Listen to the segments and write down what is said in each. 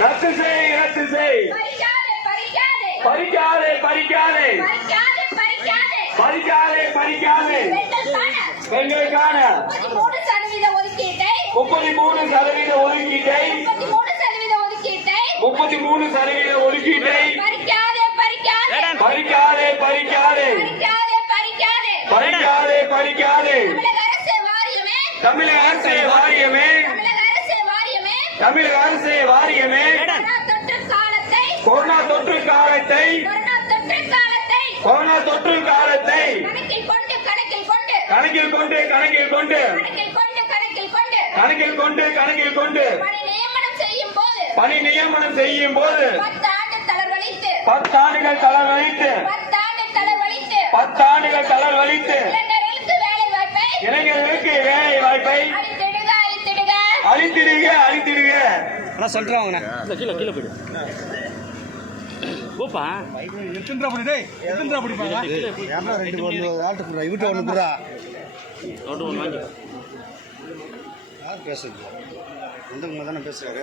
ரத்து செய் ரத்து செய். பறிக்காதே பறிக்காதே. பறிக்காதே பறிக்காதே. பெண்களுக்கான முப்பத்தி மூணு சதவீத ஒதுக்கீட்டை. முப்பத்தி மூணு சதவீத ஒதுக்கீட்டை. பறிக்காதே பறிக்காதே. பறிக்காதே பறிக்காதே. தமிழக அரசு வாரியமே. தமிழக அரசு வாரியமே. கொரோனா தொற்று காலத்தை. கொரோனா தொற்று காலத்தை. கணக்கில் கொண்டு கணக்கில் கொண்டு. கணக்கில் கொண்டு கணக்கில் கொண்டு. பணி நியமனம் செய்யும் போது. பத்தாண்டுகள் தளர்வழித்து பத்தாண்டுகள் தளர்வழித்து இளைஞர்களுக்கு வேலை வாய்ப்பை. அழித்திடுங்க அழித்திடுங்க ஆனா சொல்றவங்க கீழே கீழே போயிடு. போப்பா. எத்தனை அப்படி டேய் எத்தனை அப்படி பாங்க ஏன்னா ரெண்டு ஒன்று இந்த உங்க பேசுறாரு.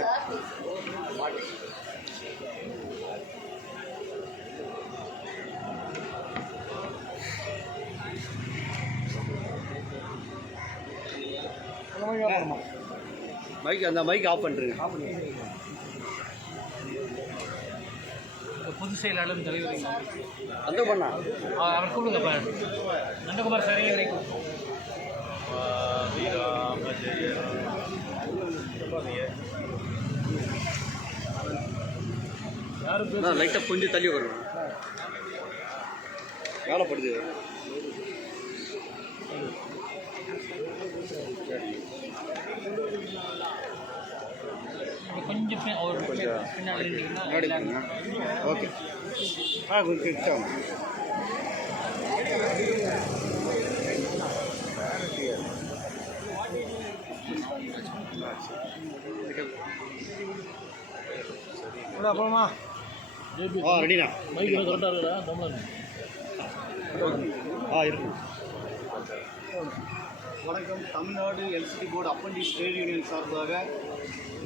மைக் அந்த மைக் ஆஃப் பண்ணுறேங்க பொதுச் செயலாளர் தலைவர் அந்த பண்ணா? அவர் கூப்பிடுங்க நந்தகுமார் சார் வரைக்கும். நான் லைட்டாக கொஞ்சம் தள்ளி வரணும் வேலைப்படுது கொஞ்சம் கொஞ்சம் பின்னாடி ஓகே. ஆ கொஞ்சம் கிட்டோம் போமா ஆ ரெடிண்ணா மைக் கரெக்டாக இருக்குதா? ஆ இருக்கும் வணக்கம். Tamil Nadu electricity board apprentice trade union சார்பாக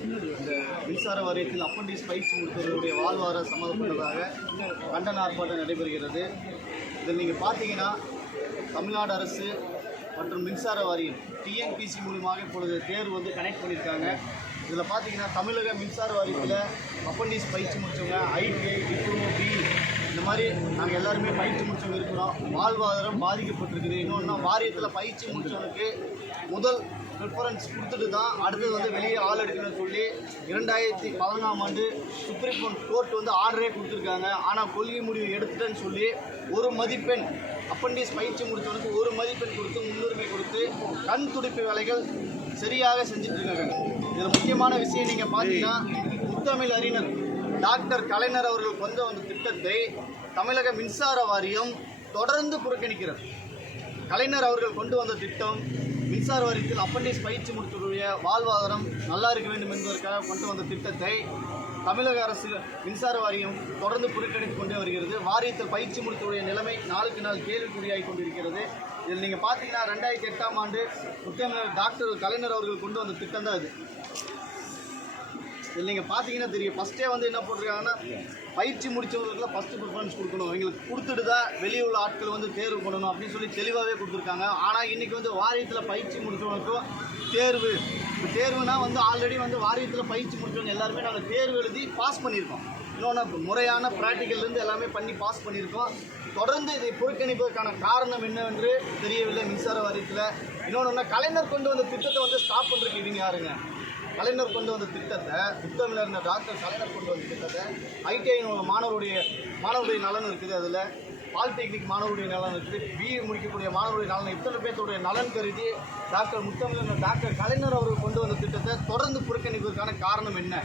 இந்த மின்சார வாரியத்தில் அப்பண்டிஸ் பயிற்சி கொடுத்தவர்களுடைய வாழ்வார சம்மந்தப்பட்டதாக கண்டன ஆர்ப்பாட்டம் நடைபெறுகிறது. இதில் நீங்கள் பார்த்தீங்கன்னா தமிழ்நாடு அரசு மற்றும் மின்சார வாரியம் டிஎன்பிசி மூலியமாக இப்பொழுது தேர்வு வந்து கனெக்ட் பண்ணியிருக்காங்க. இதில் பார்த்தீங்கன்னா தமிழக மின்சார வாரியத்தில் அப்பண்டிஸ் பயிற்சி முடித்தவங்க ஐடிஐ டிப்ளமோ பி இந்த மாதிரி நாங்கள் எல்லாருமே பயிற்சி முடிச்சவங்க இருக்கிறோம். வாழ்வாதாரம் பாதிக்கப்பட்டிருக்குது. இன்னொன்று வாரியத்தில் பயிற்சி முடிச்சவனுக்கு முதல் ப்ரிஃபரன்ஸ் கொடுத்துட்டு தான் அடுத்தது வந்து வெளியே ஆள் எடுக்கணும்னு சொல்லி இரண்டாயிரத்தி பதினாம் ஆண்டு சுப்ரீம் கோர்ட் வந்து ஆர்டரே கொடுத்துருக்காங்க. ஆனால் கொள்கை முடிவு எடுத்துட்டேன்னு சொல்லி ஒரு மதிப்பெண் அப்பண்டிஸ் பயிற்சி முடித்தவனுக்கு ஒரு மதிப்பெண் கொடுத்து முன்னுரிமை கொடுத்து கண் துடிப்பு வேலைகள் சரியாக செஞ்சுட்டு இருக்காங்க. இதில் முக்கியமான விஷயம் நீங்கள் பார்த்தீங்கன்னா முத்தமிழ் அறிஞர். டாக்டர் கலைஞர் அவர்கள் கொண்டு வந்த திட்டத்தை தமிழக மின்சார வாரியம் தொடர்ந்து புறக்கணிக்கிறது. கலைஞர் அவர்கள் கொண்டு வந்த திட்டம் மின்சார வாரியத்தில் அப்பண்டிஸ் பயிற்சி முடித்தவருடைய வாழ்வாதாரம் நல்லா இருக்க வேண்டும் என்பதற்காக கொண்டு வந்த திட்டத்தை தமிழக அரசு மின்சார வாரியம் தொடர்ந்து புறக்கணித்து கொண்டே வருகிறது. வாரியத்தில் பயிற்சி முடித்தவருடைய நிலைமை நாளுக்கு நாள் கேள்விக்குறியாகி கொண்டிருக்கிறது. இதில் நீங்கள் பார்த்தீங்கன்னா ரெண்டாயிரத்தி எட்டாம் ஆண்டு முக்கியமான டாக்டர் கலைஞர் அவர்கள் கொண்டு வந்த திட்டம் தான் அது இது நீங்கள் பார்த்தீங்கன்னா தெரியும். ஃபஸ்ட்டே வந்து என்ன போட்டிருக்காங்கன்னா பயிற்சி முடித்தவர்களுக்குலாம் ஃபஸ்ட்டு ப்ரிஃபரன்ஸ் கொடுக்கணும். எங்களுக்கு கொடுத்துட்டு தான் வெளியே உள்ள ஆட்கள் வந்து தேர்வு பண்ணணும் அப்படின்னு சொல்லி தெளிவாகவே கொடுத்துருக்காங்க. ஆனால் இன்றைக்கி வந்து வாரியத்தில் பயிற்சி முடித்தவங்களுக்கும் தேர்வு. இப்போ தேர்வுனா வந்து ஆல்ரெடி வந்து வாரியத்தில் பயிற்சி முடித்தவங்க எல்லாருமே நாங்கள் தேர்வு எழுதி பாஸ் பண்ணியிருக்கோம். இன்னொன்று முறையான ப்ராக்டிக்கல்லேருந்து எல்லாமே பண்ணி பாஸ் பண்ணியிருக்கோம். தொடர்ந்து இதை புறக்கணிப்பதற்கான காரணம் என்னவென்று தெரியவில்லை மின்சார வாரியத்தில். இன்னொன்று கலைஞர் கொண்டு வந்த திட்டத்தை வந்து ஸ்டாப் பண்ணுறதுக்கு இவங்க யாருங்க? கலைஞர் கொண்டு வந்த திட்டத்தை புத்தமிழர் இருந்த டாக்டர் கலைஞர் கொண்டு வந்த திட்டத்தை ஐடிஐ மாணவருடைய மாணவருடைய நலன் இருக்குது அதில். பாலிடெக்னிக் மாணவருடைய நலன் இருக்குது. பிஏ முடிக்கக்கூடிய மாணவருடைய நலன் இத்தனை பேர்த்துடைய நலன் கருதி டாக்டர் முத்தமிழன் டாக்டர் கலைஞர் அவர்கள் கொண்டு வந்த திட்டத்தை தொடர்ந்து புறக்கணிப்பதற்கான காரணம் என்ன?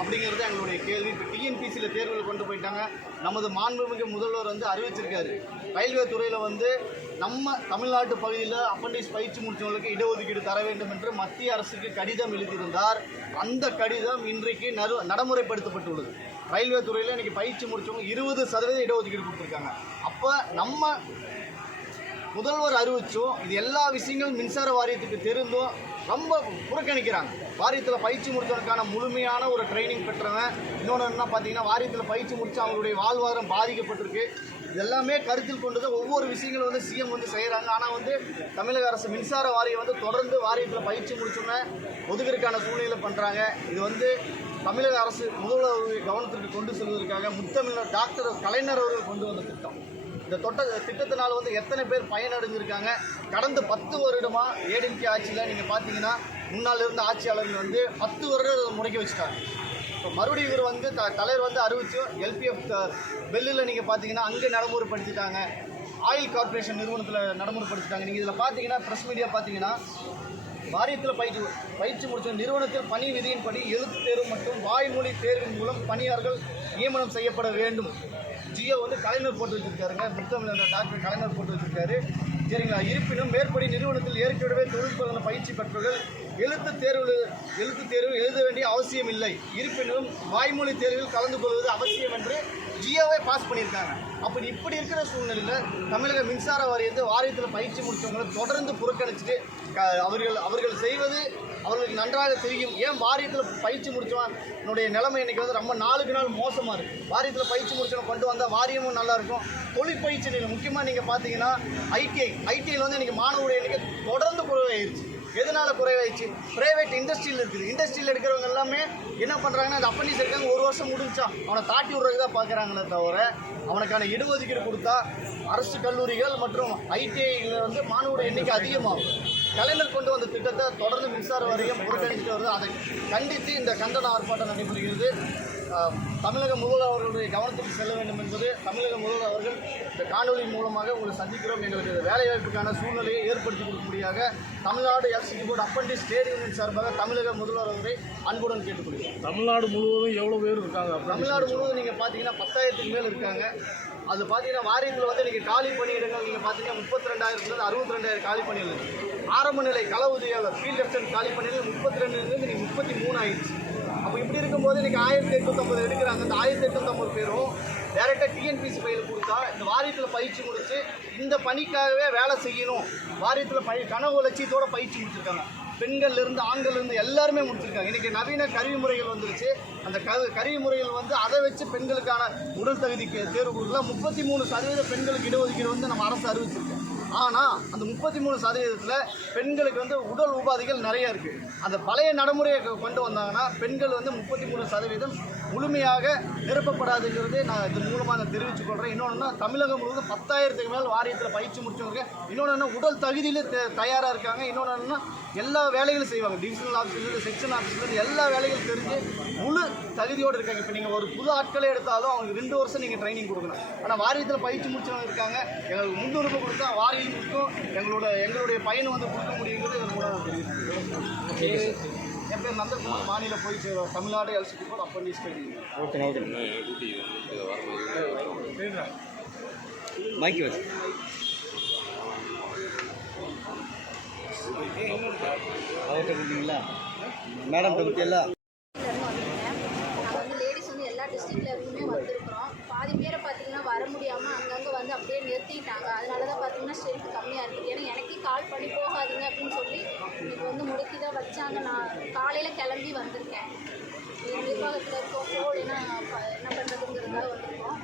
அப்படிங்கிறது எங்களுடைய கேள்வி. இப்போ டிஎன்பிசியில் தேர்வில் கொண்டு போயிட்டாங்க. நமது மாண்புமிகு முதல்வர் வந்து அறிவிச்சிருக்காரு. ரயில்வே துறையில் வந்து நம்ம தமிழ்நாட்டு பகுதியில் அப்பண்டிஸ் பயிற்சி முடித்தவங்களுக்கு இடஒதுக்கீடு தர வேண்டும் என்று மத்திய அரசுக்கு கடிதம் எழுதியிருந்தார். அந்த கடிதம் இன்றைக்கு நறு நடைமுறைப்படுத்தப்பட்டுள்ளது. ரயில்வே துறையில் இன்றைக்கி பயிற்சி முடித்தவங்க இருபது சதவீதம் இடஒதுக்கீடு கொடுத்துருக்காங்க. அப்போ நம்ம முதல்வர் அறிவிச்சும் இது எல்லா விஷயங்களும் மின்சார வாரியத்துக்கு தெரிந்தும் ரொம்ப புறக்கணிக்கிறாங்க. வாரியத்தில் பயிற்சி முடித்தவனுக்கான முழுமையான ஒரு ட்ரைனிங் பெற்றவன். இன்னொன்று என்ன பார்த்தீங்கன்னா வாரியத்தில் பயிற்சி முடித்து அவங்களுடைய வாழ்வாதாரம் பாதிக்கப்பட்டிருக்கு. இதெல்லாமே கருத்தில் கொண்டு தான் ஒவ்வொரு விஷயங்களும் வந்து சிஎம் வந்து செய்கிறாங்க ஆனால் வந்து தமிழக அரசு மின்சார வாரியம் வந்து தொடர்ந்து வாரியத்தில் பயிற்சி முடிச்சோன்னே ஒதுக்கிறதுக்கான சூழ்நிலை பண்ணுறாங்க இது வந்து தமிழக அரசு முதல்வர் கவனத்திற்கு கொண்டு செல்வதற்காக முத்தமிழர் டாக்டர் கலைஞர் அவர்கள் கொண்டு வந்த திட்டம். இந்த தொட்ட திட்டத்தினால் வந்து எத்தனை பேர் பயனடைஞ்சிருக்காங்க? கடந்த பத்து வருடமாக ஏடிஎம்கே ஆட்சியில் நீங்கள் பார்த்தீங்கன்னா முன்னால் இருந்த ஆட்சியாளர்கள் வந்து பத்து வருடம் முறைக்க வச்சுட்டாங்க. இப்போ மறுபடியும் இவர் வந்து த தலைவர் வந்து அறிவிச்சு எல்பிஎஃப் பெல்லில் நீங்கள் பார்த்தீங்கன்னா அங்கே நடைமுறைப்படுத்திட்டாங்க. ஆயில் கார்ப்பரேஷன் நிறுவனத்தில் நடைமுறைப்படுத்திட்டாங்க. நீங்கள் இதில் பார்த்தீங்கன்னா ப்ரெஸ் மீடியா பார்த்தீங்கன்னா வாரியத்தில் பயிற்சி பயிற்சி முடிச்ச நிறுவனத்தில் பணி விதியின்படி எழுத்து தேர்வு மற்றும் வாய்மொழி தேர்வின் மூலம் பணியாளர்கள் நியமனம் செய்யப்பட வேண்டும். ஜியோ வந்து கலைஞர் போட்டு வச்சிருக்காருங்க. முத்தமிழ் டாக்டர் கலைஞர் போட்டு வச்சுருக்காரு. சரிங்களா? இருப்பினும் மேற்படி நிறுவனத்தில் ஏற்கனவே தொழில்நுட்ப பயிற்சி பெற்றவர்கள் எழுத்து தேர்வு எழுத்து தேர்வு எழுத வேண்டிய அவசியம் இல்லை. இருப்பினும் வாய்மொழி தேர்வில் கலந்து கொள்வது அவசியம் என்று ஜியோவை பாஸ் பண்ணியிருக்காங்க. அப்படி இப்படி இருக்கிற சூழ்நிலையில் தமிழக மின்சார வாரியத்தை வாரியத்தில் பயிற்சி முடித்தவங்களை தொடர்ந்து புறக்கணிச்சுட்டு க- அவர்கள் அவர்கள் செய்வது அவர்களுக்கு நன்றாக தெரியும். ஏன் வாரியத்தில் பயிற்சி முடித்தவனுடைய என்னுடைய நிலைமை இன்னைக்கு வந்து ரொம்ப நாளுக்கு நாள் மோசமாக இருக்குது வாரியத்தில் பயிற்சி முடிச்சவனை கொண்டு வந்தால் வாரியமும் நல்லா இருக்கும். தொழிற்பயிற்சி நிலையம் முக்கியமாக நீங்கள் பார்த்தீங்கன்னா ஐடிஐ ஐடிஐயில் வந்து இன்றைக்கி மாணவருடைய எண்ணிக்கை தொடர்ந்து குறைவாயிருச்சு. எதனால குறைவாயிடுச்சு? பிரைவேட் இண்டஸ்ட்ரியில் இருக்குது. இண்டஸ்ட்ரியில் இருக்கிறவங்க எல்லாமே என்ன பண்ணுறாங்கன்னா அந்த அப்பண்டிஸ் இருக்காங்க ஒரு வருஷம் முடிஞ்சா அவனை தாட்டி விட்றதுக்கு தான் பார்க்குறாங்களே தவிர அவனுக்கான இடஒதுக்கீடு கொடுத்தா அரசு கல்லூரிகள் மற்றும் ஐடிஐயில் வந்து மாணவர்கள் எண்ணிக்கை அதிகமாகும். கலைஞர் கொண்டு வந்த திட்டத்தை தொடர்ந்து மின்சார வாரியம் புறக்கணிச்சுட்டு வருது. அதை கண்டித்து இந்த கண்டன ஆர்ப்பாட்டம் நடைபெறுகிறது. தமிழக முதல்வர் அவர்களுடைய கவனத்துக்கு செல்ல வேண்டும் என்பது தமிழக முதல்வர் அவர்கள் இந்த காணொலி மூலமாக உங்களை சந்திக்கிறோம். எங்களுக்கு வேலைவாய்ப்புக்கான சூழ்நிலையை ஏற்படுத்தி கொடுக்கும்படியாக Tamil Nadu electricity board apprentice trade union சார்பாக தமிழக முதல்வர் அவர்களை அன்புடன் கேட்டுக்கொள்கிறோம். தமிழ்நாடு முழுவதும் எவ்வளோ பேர் இருக்காங்க தமிழ்நாடு முழுவதும் நீங்கள் பார்த்தீங்கன்னா பத்தாயிரத்துக்கு மேல் இருக்காங்க. அது பார்த்தீங்கன்னா வாரியத்தில் வந்து நீங்கள் காலி பணியிடங்கள் நீங்கள் பார்த்தீங்கன்னா முப்பத்தி ரெண்டாயிரத்துலேருந்து அறுபத்தி ரெண்டாயிரம் காலி இருக்கு ஆரம்ப நிலை கள உதவியாளர் ஃபீல்ட் லெஃப்டினன்ட் காலி பணிகள் முப்பத்தி ரெண்டுலேருந்து நீங்கள் முப்பத்தி மூணு ஆயிடுச்சு. இப்படி இருக்கும்போது இன்னைக்கு ஆயிரத்தி எட்நூத்தம்பது எடுக்கிறாங்க. அந்த ஆயிரத்தி எட்நூத்தம்பது பேரும் டேரெக்டாக டிஎன்பிசி பையில் கொடுத்தா இந்த வாரியத்தில் பயிற்சி முடித்து இந்த பணிக்காகவே வேலை செய்யணும். வாரியத்தில் பய கனவு லட்சியத்தோட பயிற்சி முடிச்சிருக்காங்க. பெண்கள்லேருந்து இருந்து இருந்து எல்லாருமே முடிச்சிருக்காங்க. இன்னைக்கு நவீன கருவி முறைகள் வந்துருச்சு. அந்த க கருவி முறைகள் வந்து அதை வச்சு பெண்களுக்கான உடல் தகுதிக்கு தேர்வு கொடுக்கலாம் முப்பத்தி மூணு சதவீத பெண்களுக்கு இடஒதுக்கீடு வந்து நம்ம அரசு அறிவிச்சிருக்கோம் ஆனால் அந்த முப்பத்தி மூணு சதவீதத்தில் பெண்களுக்கு வந்து உடல் உபாதைகள் நிறைய இருக்குது அந்த பழைய நடைமுறையை கொண்டு வந்தாங்கன்னா பெண்கள் வந்து முப்பத்தி மூணு சதவீதம் முழுமையாக நிரப்பப்படாதுங்கிறது நான் இது மூலமாக நான் தெரிவித்துக் கொள்கிறேன் இன்னொன்றுனா தமிழகம் முழுவதும் பத்தாயிரத்துக்கு மேல் வாரியத்தில் பயிற்சி முடிச்சவங்க. இன்னொன்று என்ன உடல் தகுதியில் தயாராக இருக்காங்க. இன்னொன்று என்னன்னா எல்லா வேலைகளும் செய்வாங்க. டிவிஷனல் ஆஃபீஸ்லேருந்து செக்ஷன் ஆஃபீஸ்லேருந்து எல்லா வேலைகளும் தெரிஞ்சு முழு தகுதியோடு இருக்காங்க. இப்போ நீங்கள் ஒரு புது ஆட்களை எடுத்தாலும் அவங்களுக்கு ரெண்டு வருஷம் நீங்கள் ட்ரைனிங் கொடுக்கணும். ஆனால் வாரியத்தில் பயிற்சி முடிச்சவங்க இருக்காங்க. எங்களுக்கு முன்னுரிமை கொடுத்தா வாரியத்துக்கும் எங்களோட எங்களுடைய பயன் வந்து கொடுக்க முடியுங்கிறது இதன் மூலம் பேர் நந்தகுமார் மாநில போய் Tamil Nadu LCB board apprentice training okay okay அவர்கிட்ட கொடுத்தீங்களா? மேடம் கொடுத்தீங்களா நாங்கள் வந்து லேடிஸ் வந்து எல்லா டிஸ்ட்ரிக்ட்ல இருந்துமே வந்திருக்கிறோம் பாதி பேரை பார்த்தீங்கன்னா வர முடியாமல் அங்கங்கே வந்து அப்படியே நிறுத்திட்டாங்க அதனால தான் பார்த்தீங்கன்னா ஸ்ட்ரென்த் கம்மியாக இருக்குது ஏன்னா எனக்கே கால் பண்ணி போகாதீங்க அப்படின்னு சொல்லி இன்னைக்கு வந்து முடக்கி தான் வச்சாங்க. நான் காலையில் கிளம்பி வந்திருக்கேன். நிர்வாகத்தில் இருக்கோம் போகலைன்னா என்ன என்ன பண்ணுறதுங்கிறதுக்காக வந்திருக்கோம்.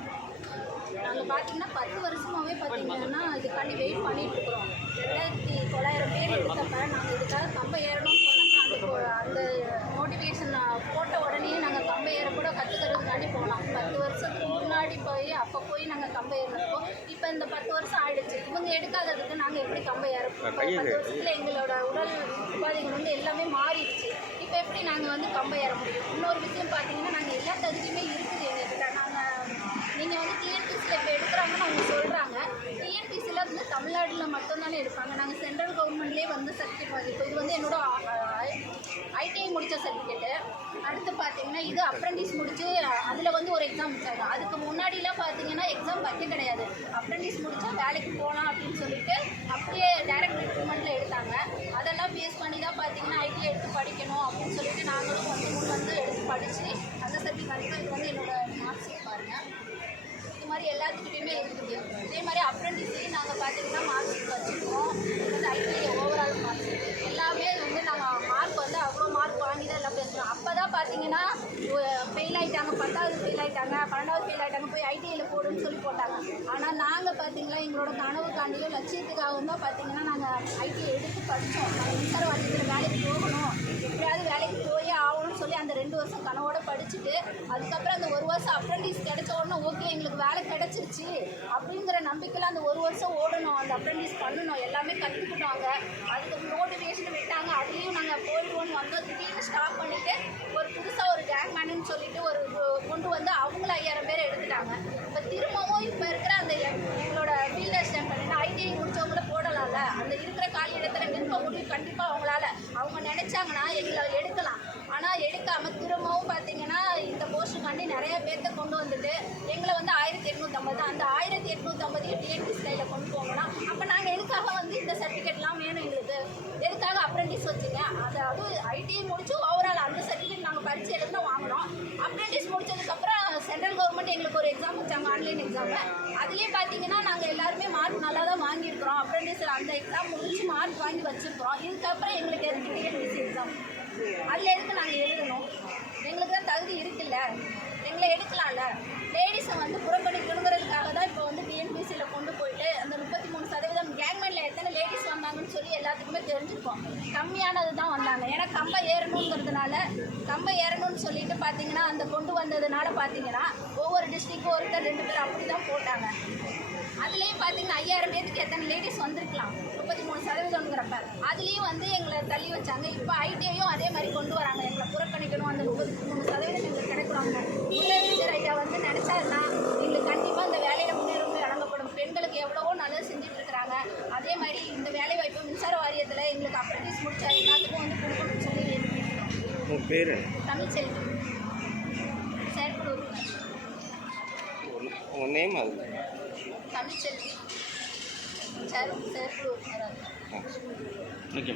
நாங்கள் பார்த்தீங்கன்னா பத்து வருஷமாகவே பார்த்தீங்கன்னா இதுக்காண்டி வெயிட் பண்ணிட்டு இருக்கிறோம். ரெண்டாயிரத்தி தொள்ளாயிரம் பேர் எடுத்தப்ப நாங்கள் இதுக்காக கம்ப ஏறணும்னு சொன்னப்ப அந்த அந்த மோட்டிவேஷன் போட்ட உடனே நாங்கள் கம்ப ஏற கூட கற்றுக்கிறதுக்காண்டி போனோம். பத்து வருஷத்துக்கு முன்னாடி போய் அப்போ போய் நாங்கள் கம்ப ஏறினப்போ இப்போ இந்த பத்து வருஷம் ஆயிடுச்சு. அவங்க எடுக்காததுக்கு நாங்கள் எப்படி கம்பை இறப்போம் பத்து வருஷத்தில் எங்களோட உடல் உபாதைகள் வந்து எல்லாமே மாறிடுச்சு. இப்போ எப்படி நாங்கள் வந்து கம்பை ஏற முடியும்? இன்னொரு விஷயம் பார்த்தீங்கன்னா நாங்கள் எல்லா தகுதியுமே இருக்குது எங்ககிட்ட. நாங்கள் நீங்கள் வந்து டிஎன்பிசியில் இப்போ எடுக்கிறாங்கன்னு அவங்க சொல்கிறாங்க டிஎன்பிசியில் வந்து தமிழ்நாட்டில் மட்டும்தானே எடுப்பாங்க. நாங்கள் சென்ட்ரல் கவர்மெண்ட்லேயே வந்து சர்டிஃபிகேட் வாங்கிப்போம் இது வந்து என்னோட ஐடிஐ முடித்த சர்டிஃபிகேட்டு அடுத்து பார்த்தீங்கன்னா இது அப்ரெண்டிஸ் முடித்து அதில் வந்து ஒரு எக்ஸாம் வச்சாங்க அதுக்கு முன்னாடிலாம் பார்த்தீங்கன்னா எக்ஸாம் வைக்க கிடையாது. அப்ரண்டிஸ் முடித்தா வேலைக்கு போகலாம் அப்படின்னு சொல்லிட்டு அப்படியே டேரக்ட் ரெக்ரூட்மெண்ட்டில் எடுத்தாங்க. அதெல்லாம் பேஸ் பண்ணி தான் பார்த்தீங்கன்னா ஐடிஐ எடுத்து படிக்கணும் அப்படின்னு சொல்லிட்டு நாங்களும் வந்து முன் வந்து எடுத்து படித்து அந்த சர்டிஃபிகேட் இது வந்து என்னோடய மார்க்ஸ் பாருங்கள் இது மாதிரி எல்லாத்துக்கிட்டையுமே இருக்குது. இதே மாதிரி அப்ரண்டிஸ்லேயும் நாங்கள் பார்த்தீங்கன்னா மார்க் வச்சுருக்கோம். இது வந்து ஐடிஐ ஓவரால் மார்க்ஸ் எல்லாமே வந்து நாங்கள் மார்க் வந்து அவ்வளோ மார்க் வாங்கி தான் எல்லாம் பேசுகிறோம் அப்போ தான் பார்த்தீங்கன்னா ஃபெயில் ஆகிட்டாங்க பத்தாவது ஃபெயில் ஆகிட்டாங்க பன்னெண்டாவது ஃபெயில் ஆகிட்டாங்க போய் ஐடிஐயில் போடுன்னு சொல்லி போட்டாங்க. ஆனால் நாங்கள் பார்த்தீங்களா எங்களோட கனவுக்காண்டியும் லட்சியத்துக்காகவும் தான் பார்த்தீங்கன்னா நாங்கள் ஐடிஐ எடுத்து படித்தோம் நாங்கள் மின்சார வாரியத்தில் வேலைக்கு போகணும். எப்படியாவது வேலைக்கு போயே ஆகணும்னு சொல்லி அந்த ரெண்டு வருஷம் கனவோடு படிச்சுட்டு அதுக்கப்புறம் அந்த ஒரு வருஷம் அப்ரெண்டிஸ் கிடைச்ச உடனே ஓகே எங்களுக்கு வேலை கிடச்சிருச்சு. அப்படிங்கிற நம்பிக்கையில் அந்த ஒரு வருஷம் ஓடணும். அந்த அப்ரெண்டிஸ் பண்ணணும். எல்லாமே கற்றுக்கிட்டாங்க அதுக்கு மோட்டிவேஷன் விட்டாங்க. அதுலேயும் நாங்கள் போயிடுவோன்னு வந்தோம் திடீர்னு ஸ்டாப் பண்ணிவிட்டு புதுசாக ஒரு கேங் மேனுன்னு சொல்லிட்டு ஒரு கொண்டு வந்து அவங்கள ஐயாயிரம் பேர் எடுத்துட்டாங்க. இப்போ திரும்பவும் இப்போ இருக்கிற அந்த எங்களோட ஃபீல்ட் அசிஸ்டன்ட் பண்ணினா ஐடிஐ முடிச்சவங்கள போடலாம்ல? அந்த இருக்கிற காலி இடத்துல நிற்க முடியும் கண்டிப்பாக அவங்களால. அவங்க நினைச்சாங்கன்னா எங்களை எடுக்கலாம். ஆனால் எடுக்காம திரும்பவும் பார்த்தீங்கன்னா இந்த போஸ்ட்டுக்காண்டி நிறைய பேர்த்த கொண்டு வந்துட்டு எங்களை வந்து ஆயிரத்தி எட்நூற்றம்பது அந்த ஆயிரத்தி எட்நூற்றம்பதையும் டிஎன்பி ஸ்டைலில் கொண்டு போகணும் அப்போ நாங்கள் எதுக்காக வந்து இந்த சர்டிஃபிகேட்லாம் வேணும் எங்களுக்கு? எதுக்காக அப்ரெண்டிஸ் வச்சுங்க? அதுவும் ஐடிஐ முடிச்சு ஓவரால் அந்த சர்டிஃபிகேட் நாங்கள் படித்து எழுத வாங்கினோம் அப்ரெண்டிஸ் முடிச்சதுக்கப்புறம் சென்ட்ரல் கவர்மெண்ட் எங்களுக்கு ஒரு எக்ஸாம் வச்சாங்க ஆன்லைன் எக்ஸாமில் அதுலேயே பார்த்தீங்கன்னா நாங்கள் எல்லாருமே மார்க் நல்லா தான் வாங்கியிருக்கிறோம் அப்ரெண்டிஸில் அந்த எக்ஸாம் முடிச்சு மார்க் வாங்கி வச்சுருக்கிறோம். இதுக்கப்புறம் எங்களுக்கு எதுக்கு டிஎன்பிசி எக்ஸாம் அதில் எதுக்கு நாங்கள் எழுதணும்? எங்களுக்கு தான் தகுதி இருக்குல்ல. எங்களை எடுக்கலாம்ல. லேடிஸை வந்து புறக்கணிக்கணுங்கிறதுக்காக தான் இப்போ வந்து டிஎன்பிசியில் கொண்டு அந்த முப்பத்தி மூணு சதவீதம் கேங்மெண்ட்டில் எத்தனை லேடிஸ் வந்தாங்கன்னு சொல்லி எல்லாத்துக்குமே தெரிஞ்சிருக்கோம் கம்மியானது தான் வந்தாங்க. ஏன்னா கம்பை ஏறணுங்கிறதுனால கம்பை ஏறணும்னு சொல்லிட்டு பார்த்தீங்கன்னா அந்த கொண்டு வந்ததுனால பார்த்தீங்கன்னா ஒவ்வொரு டிஸ்ட்ரிக்டும் ஒருத்தர் ரெண்டு பேர் அப்படி தான் போட்டாங்க. அதுலேயும் பார்த்தீங்கன்னா ஐயாயிரம் பேருக்கு எத்தனை லேடிஸ் வந்திருக்கலாம்? முப்பத்தி மூணு சதவீதம்ங்கிறப்ப. அதுலேயும் வந்து எங்களை தள்ளி வச்சாங்க. இப்போ ஐடிஐயும் அதே மாதிரி கொண்டு வராங்க. எங்களை புறக்கணிக்கணும். அந்த முப்பத்தி மூணு சதவீதம் எங்களுக்கு கிடைக்கணும் முதலமைச்சர் ஐயா வந்து நினச்சாருன்னா எங்களுக்கு கண்டிப்பாக இந்த வேலையில் முன்னுரிமை வழங்கப்படும் பெண்களுக்கு எவ்வளவோ நல்லது செஞ்சுட்டு இருக்கிறாங்க அதே மாதிரி இந்த வேலை வாய்ப்பு மின்சார வாரியத்தில் எங்களுக்கு அப்ரண்டிஸ் முடிச்சா எல்லாத்துக்கும் வந்து கொடுக்கணும்னு சொல்லி பேர் தமிழ்ச்செல்வி. செயற்குழு உறுப்பினர். உங்கள் நேம் அது? தமிழ்ச்செல்வி. செயற் செயற்குழு ஓகே.